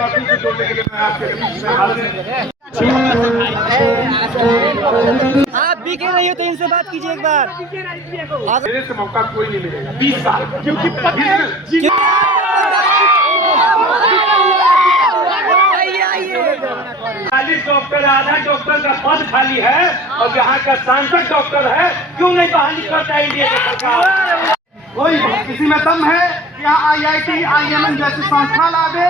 Party को जोड़ने के लिए मैं आपके बीच में हाजिर आप बीके नहीं हो तो इनसे बात कीजिए एक बार। मेरे से मौका कोई नहीं मिलेगा 20 साल, क्योंकि चालीस डॉक्टर, आधा डॉक्टर का पद खाली है और यहाँ का सांसद डॉक्टर है, क्यों नहीं बहाली करता है इंडिया की सरकार? कोई किसी में दम है यहाँ IIT IIM जैसी संस्था ला दे।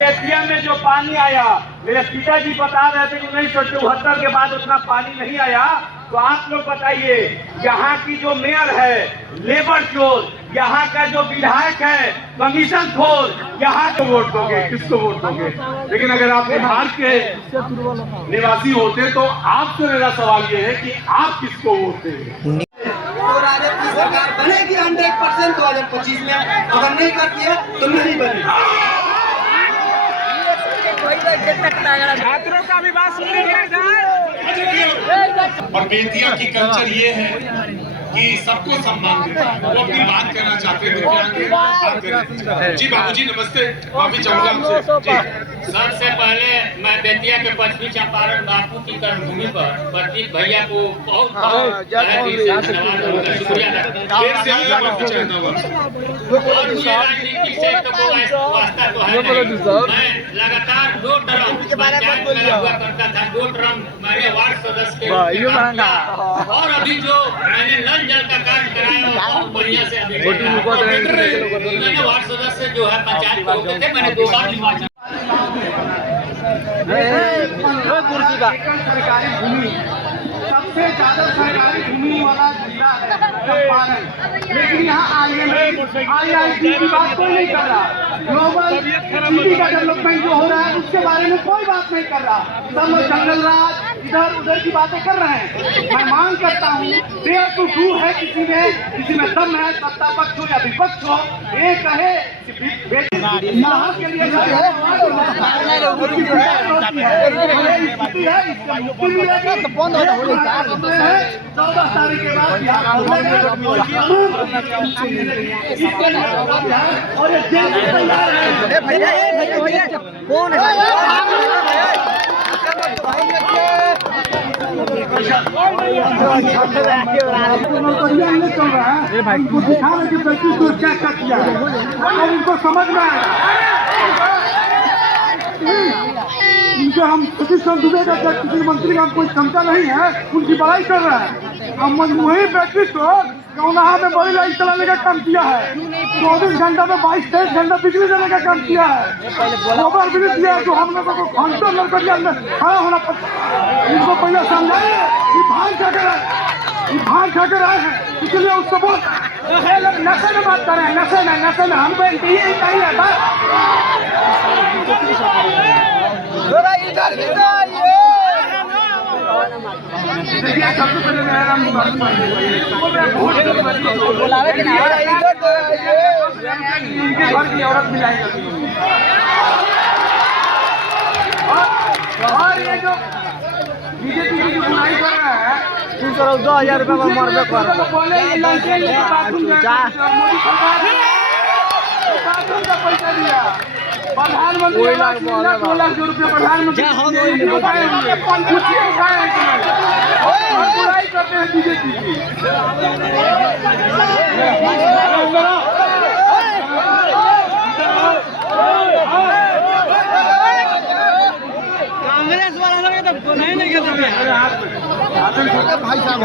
एशिया में जो पानी आया, मेरे पिताजी बता रहे थे 1974 के बाद उतना पानी नहीं आया। तो आप लोग बताइए, यहाँ की जो मेयर है लेबर चोर, यहाँ का जो विधायक है कमीशन खोर, यहाँ को वोट दोगे? किसको वोट दोगे? लेकिन अगर आप बिहार के निवासी होते तो आपसे मेरा सवाल ये है कि आप किसको वोट देंगे? तो राजद की सरकार बनेगी 100% 2025 में, अगर नहीं करती है तो नहीं बनेगी। छात्रों का भी बात सुनिए। और बेतिया की कल्चर ये है कि सबको सम्मान देता है। वो अपनी बात कहना चाहते हैं, जी बाबूजी नमस्ते, माफी चाहूंगा आपसे। सबसे पहले मैं बेतिया के पश्चिमी चंपारण बापू की कर्मभूमि पर प्रतीक भैया को बहुत शुक्रिया और मुझे राजनीति से तो कोई वास्ता तो है नहीं। मैं लगातार 2 टर्म पंचायत में हुआ करता था, 2 टर्म मेरे वार्ड सदस्य के और अभी जो मैंने नल जल का कार्य कराया बहुत बढ़िया से अभी मैंने वार्ड सदस्य जो है पंचायत में होते थे, मैंने 2 बार निर्वाचन सरकारी भूमि सबसे ज्यादा सरकारी भूमि वाला जिला है चंपारण, लेकिन यहाँ IIT की बात कोई नहीं कर रहा। ग्लोबल सिटी का डेवलपमेंट जो हो रहा है उसके बारे में कोई बात नहीं कर रहा। सब जंगल राज इधर उधर की बातें कर रहे हैं। मैं मांग करता हूँ डेयर टू डू है, किसी में दम है, सत्ता पक्ष हो या विपक्ष हो, ये कहे के लिए 14 तारीख के बाद और ये कौन है? चल रहा है दिखा रहे कि प्रैक्टिस को क्या क्या किया है और इनको समझ में आएगा। इनके हम सतीश चंद्र दुबे का किसी मंत्री का कोई क्षमता नहीं है, उनकी बड़ाई कर रहा है। हम वही प्रैक्टिस को कौनहा में बड़ी लाइट चलाने का काम किया है, 24 घंटा में 22-23 घंटा बिजली देने का काम किया है, गोबर बिजली दिया है जो हम लोगों को घंटों नरकटिया में खड़ा होना पड़ता। इनको पहले समझाइए कि भाग खाकर आए हैं, इसलिए उसको बोल नशे में बात कर रहे हैं, नशे में हमको यही चाहिए बस। देखिए सबसे पहले उनके घर की औरत मिलाई जाती है और ये जो बीजेपी की जो बुराई कर रहा है 2,000 रुपये में मरबे कर बाथरूम का पैसा दिया प्रधानमंत्री 2 लाख रुपये प्रधानमंत्री बुराई करते हैं बीजेपी की। कांग्रेस वाला लोग तो नहीं खेलते भाई साहब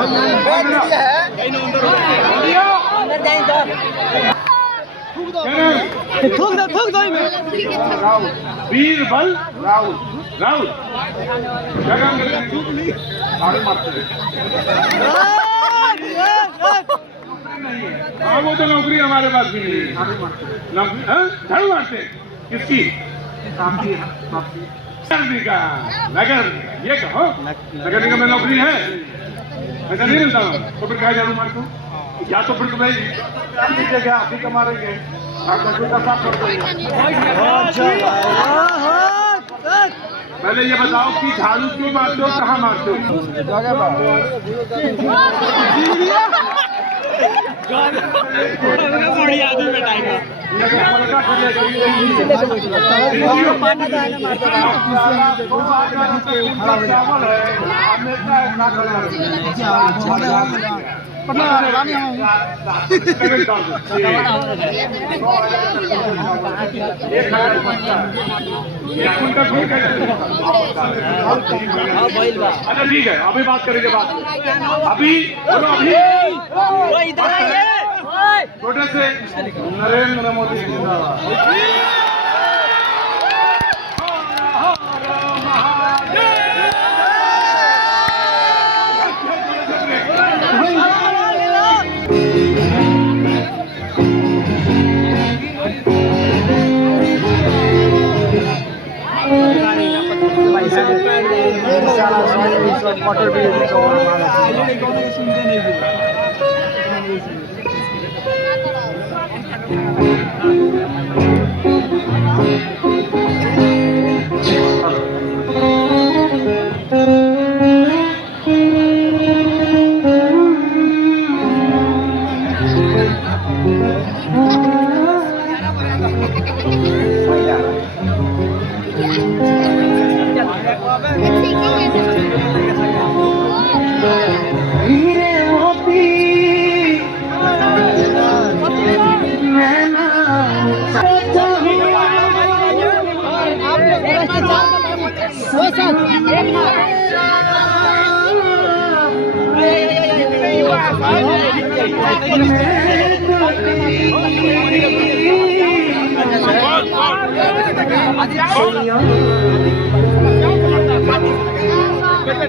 थूक दो बीरबल राउत हाँ वो तो नौकरी हमारे पास भी नहीं है। झाड़ू मारते किसकी? नगर ये कहो नगर निगम में नौकरी है, ऐसा नहीं मिलता तो फिर क्या झाड़ू मारते हो? या तो फिर तुम्हें जगह आप ही कमा रहे हैं, आप का साफ कर देंगे। पहले ये बताओ कि झाड़ू क्यों मारते हो, कहाँ मारते हो? बड़ी आदमी बैठाएगा अच्छा ठीक है, अभी बात करेंगे बात। अभी बोलो, अभी छोटे से नरेंद्र मोदी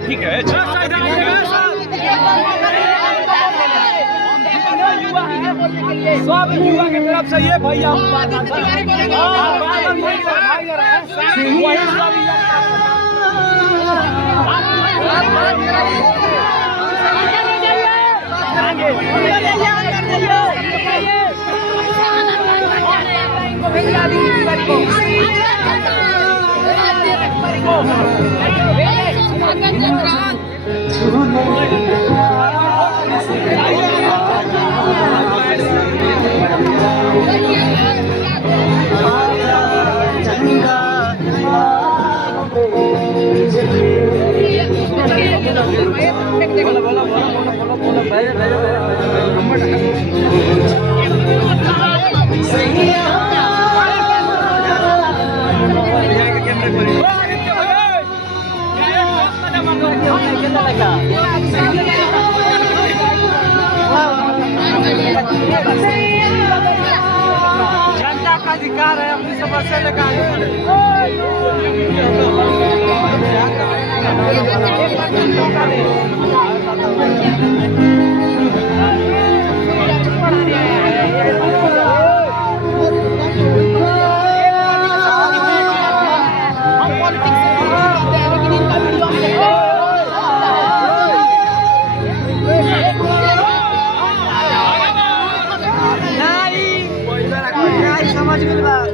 ठीक है सब युवा की तरफ से ये भैया जनता का अधिकार है अपनी समस्या समझ गई बात।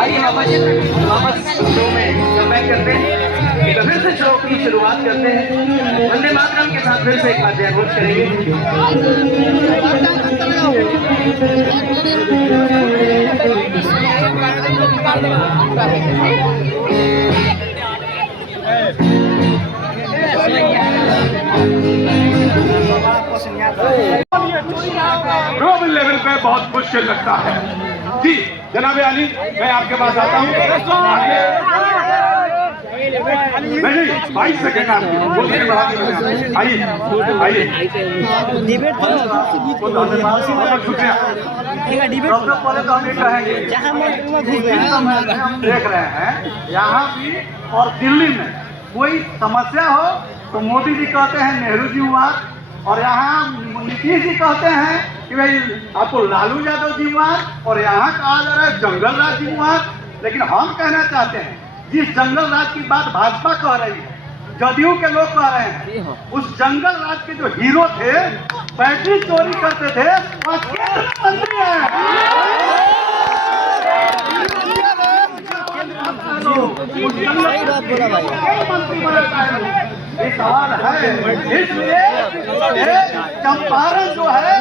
आइए वापस शो में कमबैक करते हैं, तो फिर से शो की शुरुआत करते हैं। वंदे मातरम के साथ फिर से एक बार घोष करेंगे। ग्लोबल लेवल पे बहुत मुश्किल लगता है जी। जनाब अली, मैं आपके पास आता हूँ। नहीं 22 सेकेंड आइए आइए डिबेट शुक्रिया। हम देख रहे हैं यहाँ भी और दिल्ली में कोई समस्या हो तो मोदी जी कहते हैं नेहरू जी हुआ, और यहाँ नीतीश जी कहते हैं कि भाई आपको लालू यादव जी हुआ, और यहाँ कहा जा रहा है जंगल राज जी हुआ। लेकिन हम कहना चाहते हैं जिस जंगल राज की बात भाजपा कह रही है, जदयू के लोग कह रहे हैं, उस जंगल राज के जो हीरो थे, बैटरी चोरी करते थे, वह केंद्र मंत्री हैं। सही बात बोला भाई। मंत्री बनाता है सवाल है। इसलिए ये चंपारण जो है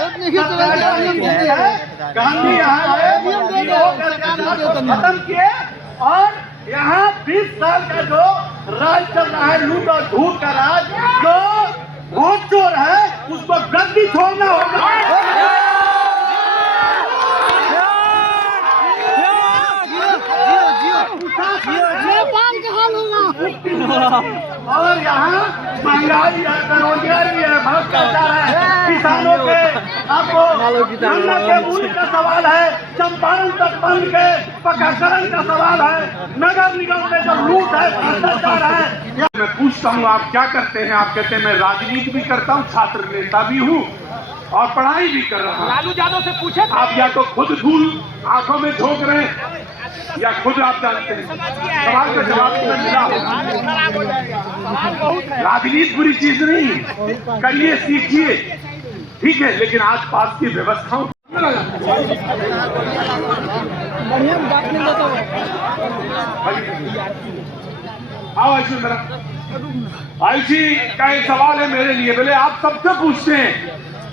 गांधी यहाँ आए, खत्म किए और यहाँ 20 साल का जो राज चल रहा है, लूट और झूठ का राज, जो वोट चोर है उसको गद्दी छोड़ना होगा। और यहाँ महंगाई है, बेरोजगारी है, भ्रष्टाचार है, किसानों के आपको गन्ना के मूल्य का सवाल है, चंपारण तटबंध के पक्काकरण का सवाल है, नगर निगम में जो लूट है, भ्रष्टाचार है। मैं पूछता हूँ आप क्या करते हैं? आप कहते हैं मैं राजनीति भी करता हूँ, छात्र नेता भी हूँ और पढ़ाई भी कर रहा हूँ। लालू यादव से पूछे आप या तो खुद धूल आंखों में झोंक रहे हैं या खुद आप जानते हैं। सवाल का जवाब तुम्हें मिला होगा। राजनीति बुरी चीज नहीं, करिए, सीखिए, ठीक है, लेकिन आस पास की व्यवस्थाओं आओ आयुषी का एक सवाल है मेरे लिए। बोले आप सबसे पूछते हैं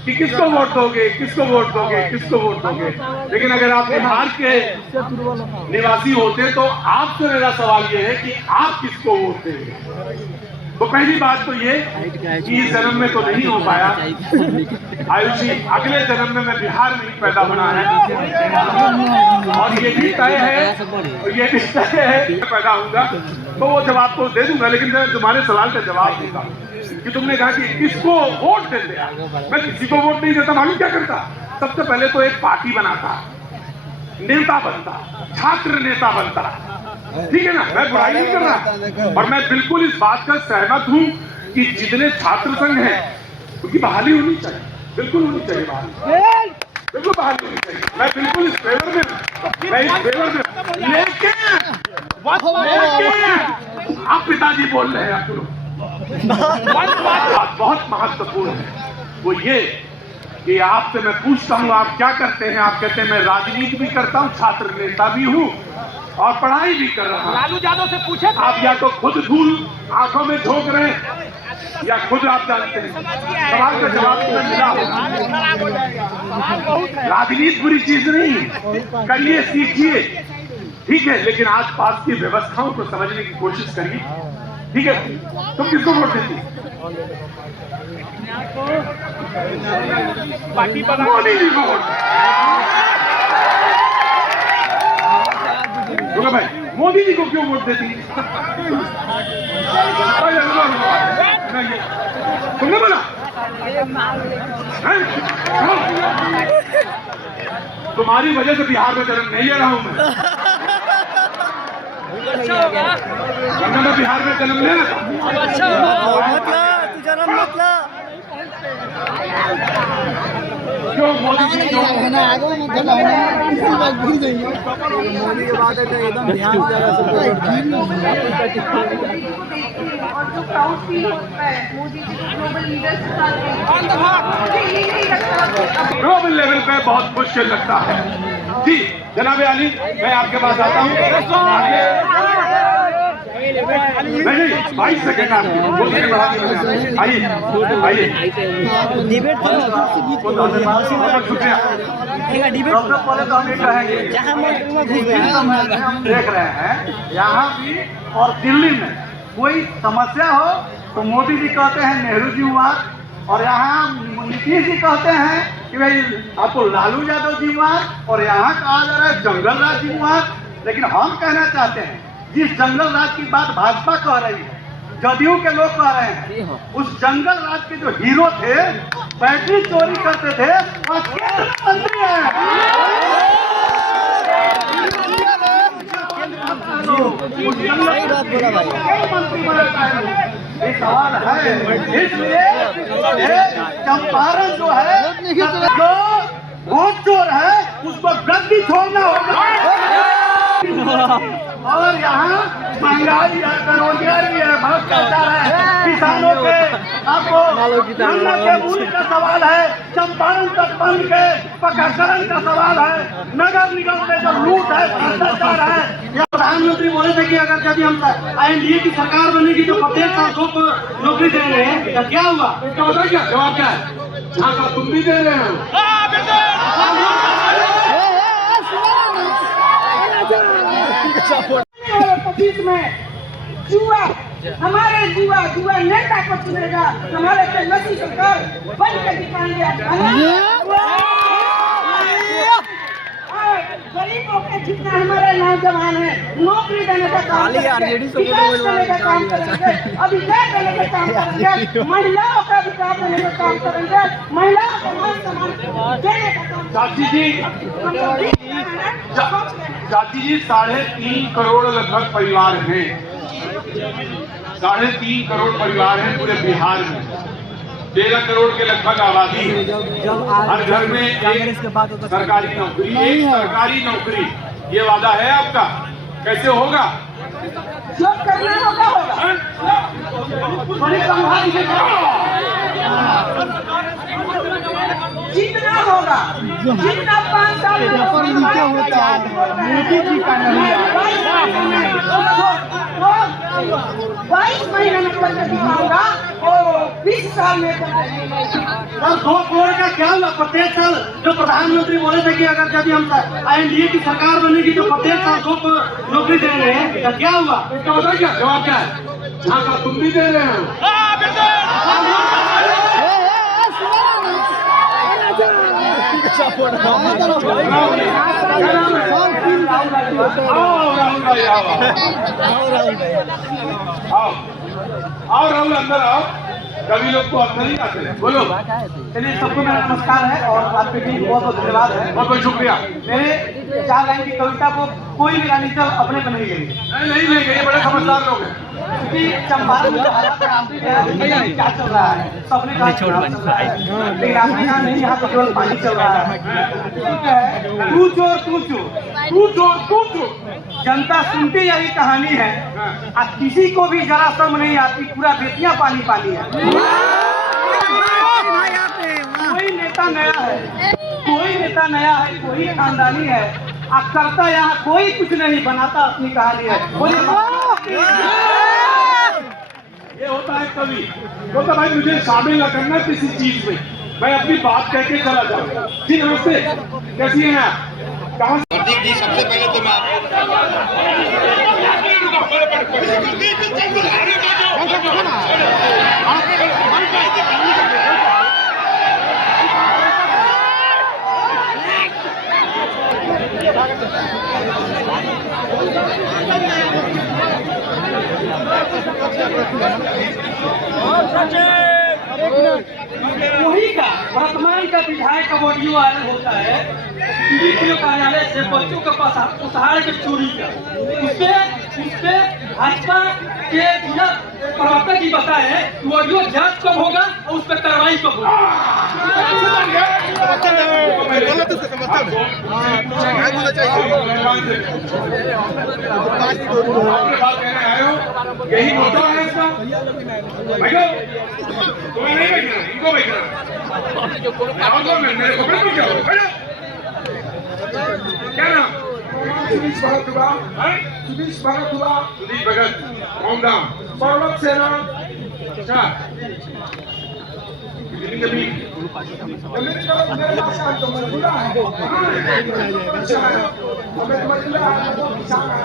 कि किसको वोट दोगे, किसको वोट दोगे, किसको वोट दोगे, लेकिन अगर आप बिहार के निवासी होते तो आपसे मेरा सवाल ये है कि आप किसको वोट देंगे। तो पहली बात तो ये कि इस जन्म में तो नहीं हो पाया आयुषी, अगले जन्म में मैं बिहार में ही पैदा होना है और ये भी तय है कि पैदा होऊंगा तो वो जवाब तो दे दूंगा, लेकिन मैं तुम्हारे सवाल का जवाब दूंगा कि तुमने कहा कि किसको वोट देते हैं। मैं किसी को वोट नहीं देता, मालूम क्या करता? सबसे पहले तो एक पार्टी बनाता, नेता बनता, छात्र नेता बनता, ठीक है ना। मैं बुराई नहीं कर रहा और मैं बिल्कुल इस बात का सहमत हूँ कि जितने छात्र संघ हैं उनकी बहाली होनी चाहिए, बिल्कुल होनी चाहिए बहाली, बिल्कुल बहाली होनी चाहिए। मैं बिल्कुल इस फेवर में, मैं इस फेवर में, लेकिन आप पिताजी बोल रहे हैं, आपको बात बहुत महत्वपूर्ण है, वो ये कि आपसे मैं पूछता हूँ आप क्या करते हैं? आप कहते हैं मैं राजनीति भी करता हूँ, छात्र नेता भी हूँ और पढ़ाई भी कर रहा हूँ। लालू यादव से पूछे आप या तो खुद धूल आंखों में झोंक रहे हैं या खुद आप जानते हैं। सवाल का जवाब तुम्हें मिला होगा। राजनीति बुरी चीज नहीं, करिए, सीखिए, ठीक है, लेकिन आस पास की व्यवस्थाओं को समझने की कोशिश करिए, ठीक है। तुम किसको वोट देती? मोदी जी को वोट। भाई मोदी जी को क्यों वोट देती? तुमने बोला तुम्हारी वजह से बिहार में जन्म नहीं ले रहा हूं मैं। मैं बिहार में जन्म ले रहा क्यों? मोदी जी मोदी के बाद एकदम ध्यान और जो प्राउड फील होता है मोदी जी को ग्लोबल लीडर्स के साथ मुझे ये नहीं लगता ग्लोबल लेवल पे बहुत मुश्किल लगता है। जी जनाब अली, मैं आपके पास आता हूँ। नहीं 22 सेकंड आइए आइए। सबसे पहले तो हम ये कहेंगे देख रहे हैं यहाँ भी और दिल्ली में कोई समस्या हो तो मोदी जी कहते हैं नेहरू जी वाद, और यहाँ नीतीश जी कहते हैं कि भाई आपको लालू यादव जी वाद, और यहाँ कहा जा रहा है जंगल राज जी वाद। लेकिन हम कहना चाहते हैं जिस जंगल राज की बात भाजपा कह रही है, जदयू के लोग कह रहे हैं, उस जंगल राज के जो हीरो थे, बैटरी चोरी करते थे, और केंद्र मंत्री हैं। सही बात बोला भाई। ये सवाल है। इसलिए चंपारण जो है, जो वोट चोर है, उसको गद्दी छोड़ना होगा। और यहाँ महंगाई है, बेरोजगारी है, भ्रष्टाचार है, किसानों के आपको गन्ना के मूल्य का सवाल है, चंपारण तटबंध के पक्काकरण का सवाल है, नगर निगम में जो लूट है, भ्रष्टाचार है। प्रधानमंत्री बोले थे कि अगर यदि हम INDA की सरकार बनेगी तो प्रत्येक साल 2 को नौकरी दे रहे हैं, तो क्या हुआ? इसका पता क्या जवाब क्या है? झांसा तुम भी दे रहे हो। 25 में जुआ हमारे जुआ नेता को चुनेगा, हमारे नसी सरकार बन के दिखाएंगे। गरीबों के जितना हमारे नौजवान है नौकरी देने का काम करेंगे, विकास करने का काम करेंगे, अधिकार देने का काम करेंगे, महिलाओं का अधिकार देने का काम करेंगे, महिलाओं को मान सम्मान देने का काम। चाची जी 3.5 करोड़ लगभग परिवार हैं, 3.5 करोड़ परिवार हैं पूरे बिहार में। 13 करोड़ के लगभग आबादी है। हर घर में एक सरकारी नौकरी, ये वादा है आपका? कैसे होगा? जो करना होगा बड़ी संभाल के जितना होगा, जितना 5 साल में होता है मोदी जी का नहीं, 22 महीने में करके दिखाऊंगा और 20 साल में करके। 2 करोड़ का क्या हुआ? प्रत्येक साल जो प्रधानमंत्री बोले थे कि अगर यदि हम INDA की सरकार बनेगी तो प्रत्येक साल 2 को नौकरी दे रहे हैं, तो क्या हुआ? इसका पता क्या जवाब क्या है? झांसा तुम भी दे रहे हो। आओ राहुल अंदर आओ, कभी लोग तो अंदर ही आते हैं। बोलो। चलिए, सबको मेरा नमस्कार है और आपके भी बहुत बहुत धन्यवाद है। बहुत बहुत शुक्रिया। मेरे 4 लाइन की कविता को कोई भी राजनीति अपने को नहीं लेंगे, नहीं लेंगे, ये बड़े समझदार लोग हैं। क्योंकि चंपारण में हालात काफी है, क्या चल रहा है सबने कहा चल रहा है, लेकिन आपने कहा नहीं, यहाँ तो केवल पानी चल रहा है। ठीक है, तू चोर जनता सुनती यही कहानी है, और किसी को भी जरा शर्म नहीं आती, पूरा बेतिया पानी है। कोई नेता नया है, कोई खानदानी है, अब करता यहाँ कोई कुछ नहीं, बनाता अपनी कहानी है। ये होता है कभी बोलता भाई मुझे शामिल न करना किसी चीज में, मैं अपनी बात कह के चला जाऊंगा। जी नमस्ते, कैसी हैं आप? कहाँ से? जी सबसे पहले तो मैं वही का वर्तमान का विधायक का वीडियो वायरल होता है DPO कार्यालय से बच्चों के पास उपहार के चोरी का। उसपे भाजपा के जिला प्रवक्ता जी बताए वीडियो जांच कब होगा और उस पर कार्रवाई कब होगा। यही मोटा है इसका। बैठो, तुम्हें नहीं बैठना, इनको बैठना। मेरे को बैठो, क्या हो? बैठो। क्या नाम? सुनीश भगत हुआ। सुनीश भगत, मोमदाम, पर्वत सेना। अच्छा, जमीन मेरे पास तो मजबूरा है। हमें मजबूरा है, किसान है,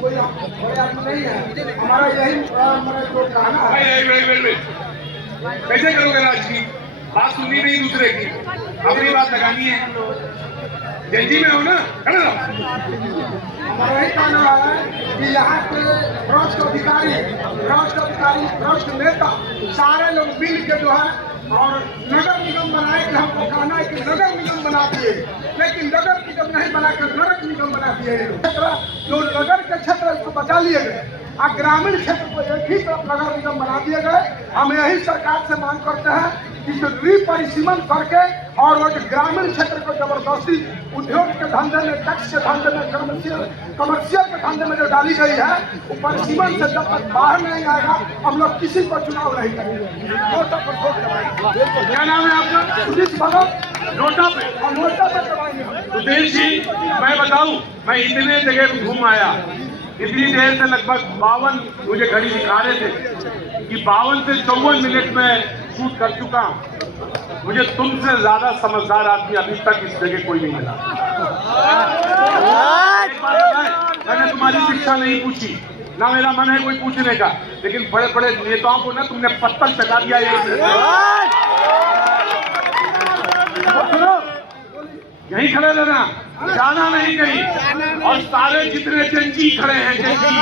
कोई आदमी नहीं है। हमारा यही जो कहना है। कैसे करोगे राजनीति? बात सुननी नहीं दूसरे की, अपनी बात लगानी है। जल्दी में हो ना, हमारा यही कहना है कि यहाँ के भ्रष्ट अधिकारी, भ्रष्ट नेता सारे लोग मिल के जो है और नगर निगम बनाए कि हमको कहना है कि नगर निगम बना दिए, लेकिन नगर निगम नहीं बनाकर नगर निगम बना दिए। जो नगर के क्षेत्र उसको बचा लिए गए और ग्रामीण क्षेत्र को एक ही तरफ नगर निगम बना दिए गए। हम यही सरकार से मांग करते हैं कि परिसीमन करके और वो ग्रामीण क्षेत्र को जबरदस्ती उद्योग के धंधे में, टैक्स के धंधे में, कमर्शियल के धंधे में जो डाली गई है, वो परिसीमन से जब तक बाहर नहीं आएगा हम लोग किसी को चुनाव नहीं करेंगे। क्या नाम है आपका? सुनीश भगत। नोटा पे करवाएंगे। सुधीर जी, मैं बताऊं, मैं इतने जगह घूम आया, इतनी देर से लगभग 52 मुझे घड़ी दिखा रहे थे कि 52 से 54 मिनट में शूट कर चुका हूं। मुझे तुमसे ज्यादा समझदार आदमी अभी तक इस जगह कोई नहीं मिला। एक बात बताएं, मैंने तुम्हारी शिक्षा नहीं पूछी, ना मेरा मन है कोई पूछने का, लेकिन बड़े बड़े नेताओं को ना तुमने पत्तल चढ़ा दिया। यहीं खड़े रहना, जाना नहीं कहीं। और सारे जितने जंजी खड़े हैं, जंजी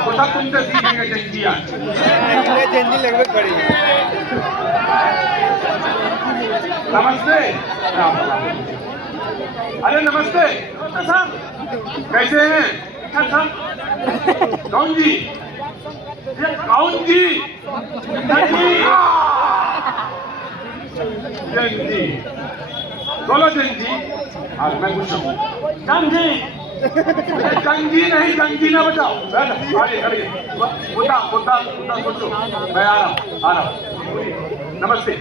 वो सब तुमसे सीखेंगे। जंजिया नमस्ते। अरे नमस्ते साहब, कैसे हैं? कौन जी? ये कौन जी? जंजी बोलो जंजी। हाँ मैं पूछ रहा हूँ जंजी। जंजी नहीं, जंजी ना बचाओ। आगे खड़िए, मुद्दा मुद्दा मुद्दा सोचो। मैं आ रहा हूँ। नमस्ते।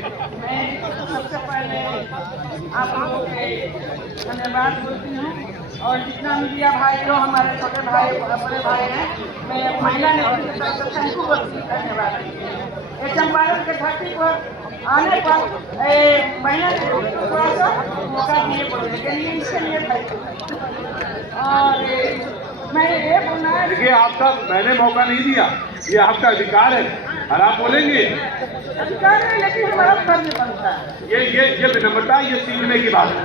सबसे पहले आप लोगों के धन्यवाद बोलती हूँ, और जितना मीडिया भाई जो हमारे छोटे भाई बड़े भाई हैं, मैं महिला नेत्री की तरफ से थैंक यू बोलती हूँ, धन्यवाद। ये चंपारण के घाटी पर आने पर महिला नेत्री को थोड़ा सा मौका दिए बोलने के लिए, इसके लिए थैंक यू। और मैंने ये बोलना है, देखिए आपका मैंने मौका नहीं दिया, ये आपका अधिकार है और आप बोलेंगे। अधिकार है लेकिन हमारा फर्ज बनता है। ये विनम्रता, ये सीखने की बात है।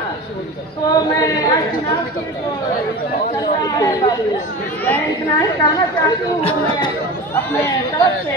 तो मैं आज चुनाव की जो चल रहा है, मैं इतना ही कहना चाहती हूँ, मैं अपने तरफ से